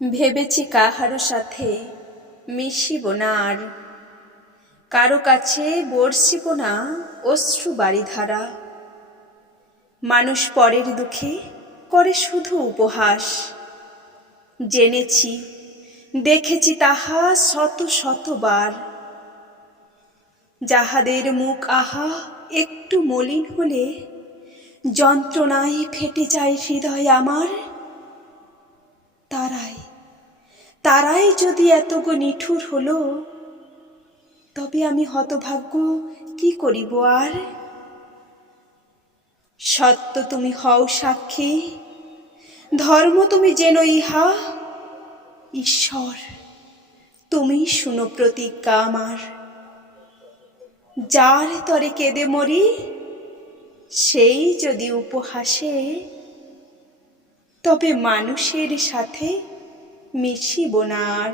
ভেবেছি কাহারো সাথে মিশিব না আর। কারও কাছে বর্ষিব না অশ্রু বাড়িধারা মানুষ পরের দুঃখে করে শুধু উপহাস। জেনেছি, দেখেছি তাহা শত শতবার। যাহাদের মুখ আহা একটু মলিন হলে যন্ত্রণায় ফেটে যায় হৃদয় আমার তারাই তারাই যদি এত গো নিঠুর হলো, তবে আমি হতভাগ্য কি করিব আর? সত্য তুমি হও সাক্ষী, ধর্ম তুমি যেন ইহা, ঈশ্বর, তুমি শুনো প্রতিজ্ঞা আমার। যার তরে কেঁদে মরি, সেই যদি উপহাসে, তবে মানুষের সাথে মিশিব না আর।